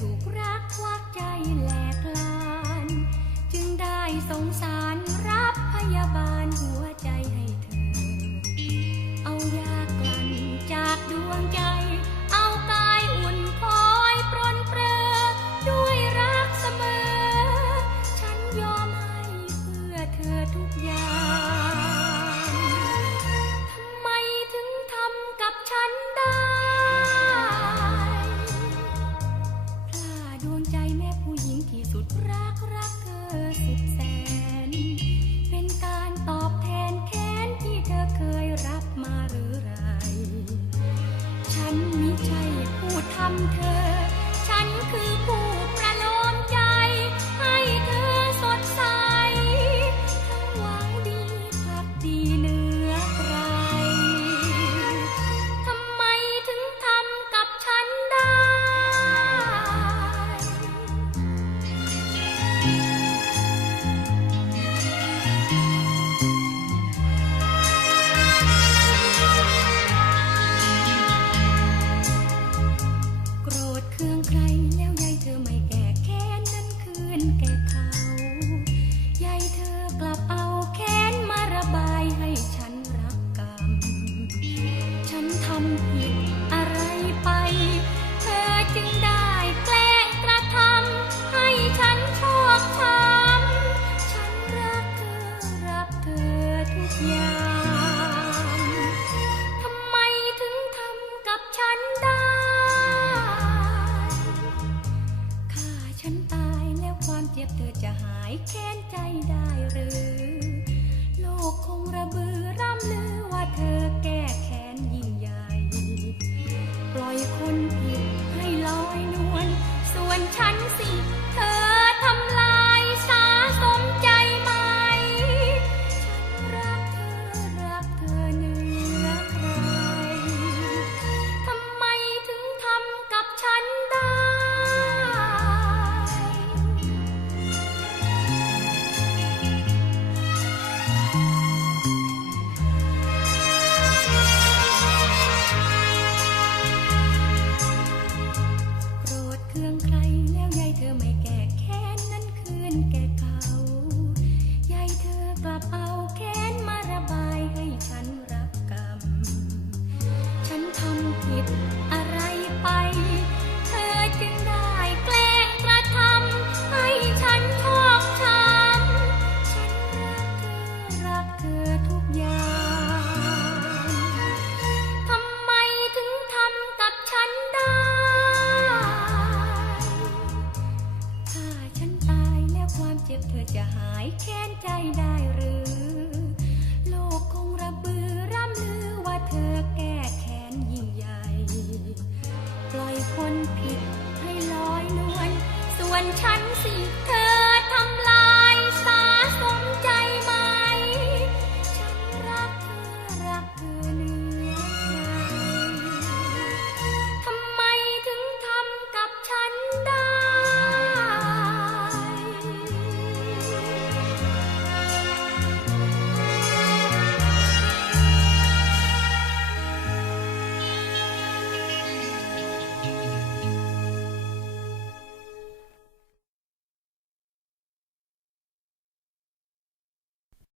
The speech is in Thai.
ถูกรักควักใจแหลกลาน จึงได้สงสารรับพยาบาลหัวใจให้เธอ เอายากลั่นจากดวงใจ เอากายอุ่นคอยปรนเปรอด้วยรักเสมอ ฉันยอมให้เพื่อเธอทุกอย่างำผิดอะไรไป เธอจึงได้แกล้งกระทำให้ฉันชอกช้ำฉันรักเธอรักเธอทุกอย่าง ทำไมถึงทำกับฉันได้ จ็บเธอจะหายแค้นใจได้หรือ โลกคงระบือร่ำลือว่าเธอแก้แค้นยิ่งใหญ่ ปล่อยคนผิดให้ลอยนวล ส่วนฉันสิเธอ